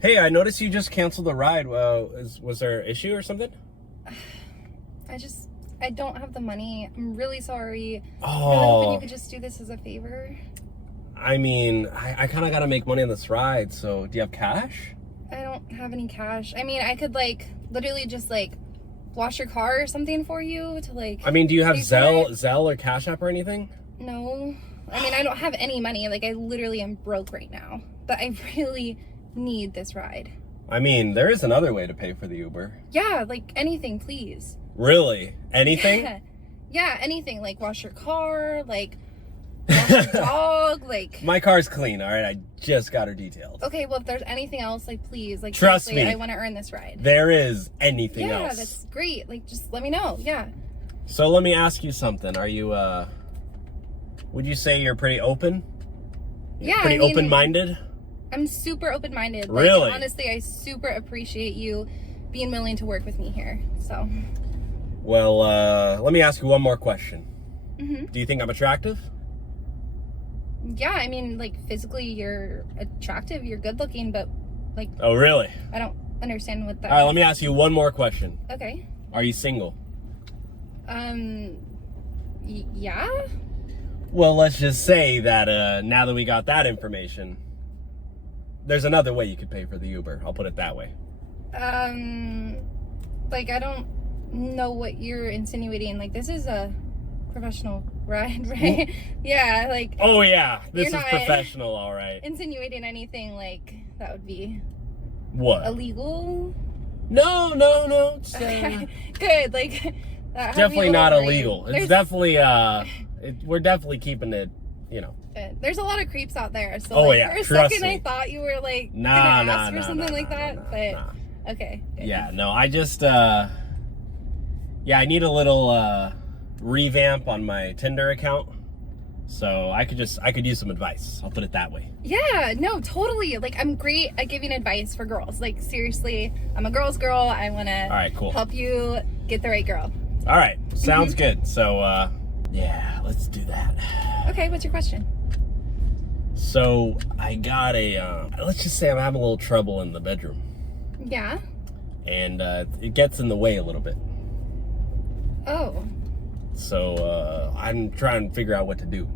Hey, I noticed you just canceled the ride. Well, was there an issue or something? I don't have the money. I'm really sorry. Oh. I was hoping you could just do this as a favor. I mean, I kind of got to make money on this ride, so do you have cash? I don't have any cash. I mean, I could, like, literally just, like, wash your car or something for you to, like... I mean, do you have Zelle or Cash App or anything? No. I mean, I don't have any money. Like, I literally am broke right now. But I really need this ride. I mean, there is another way to pay for the Uber. Yeah, like, anything, please. Really? Anything? Yeah, anything. Like, wash your car, like, wash your dog, like... My car's clean, all right? I just got her detailed. Okay, well, if there's anything else, like, please. Like, trust me. I want to earn this ride. There is anything else. Yeah, that's great. Like, just let me know. Yeah. So let me ask you something. Are you, would you say you're pretty open? Yeah, Pretty open-minded? I'm super open-minded. Really? Like, honestly, I super appreciate you being willing to work with me here, so... Well, let me ask you one more question. Mm-hmm. Do you think I'm attractive? Yeah, I mean, like, physically you're attractive, you're good looking, but, like... Oh, really? I don't understand what that... All right, let me ask you one more question. Okay. Are you single? Yeah? Well, let's just say that now that we got that information, there's another way you could pay for the Uber. I'll put it that way. Like, I don't know what you're insinuating. Like, this is a professional ride, right? Yeah, like... Oh, yeah. This is not professional, all right. insinuating anything, like, that would be... What? Illegal? No. It's, Good, like... definitely not illegal. It's definitely, we're definitely keeping it, you know. There's a lot of creeps out there, so Oh, like, yeah, for a trust second me. I thought you were like Nah, gonna ask for something like that, but okay. Good. Yeah, no, I just, yeah, I need a little revamp on my Tinder account, so I could use some advice. I'll put it that way. Yeah, no, totally. Like, I'm great at giving advice for girls. Like, seriously, I'm a girl's girl. I want to Cool. help you get the right girl. All right, sounds good. So, yeah, let's do that. Okay, what's your question? So, I got let's just say I'm having a little trouble in the bedroom. Yeah? And it gets in the way a little bit. Oh. So, I'm trying to figure out what to do.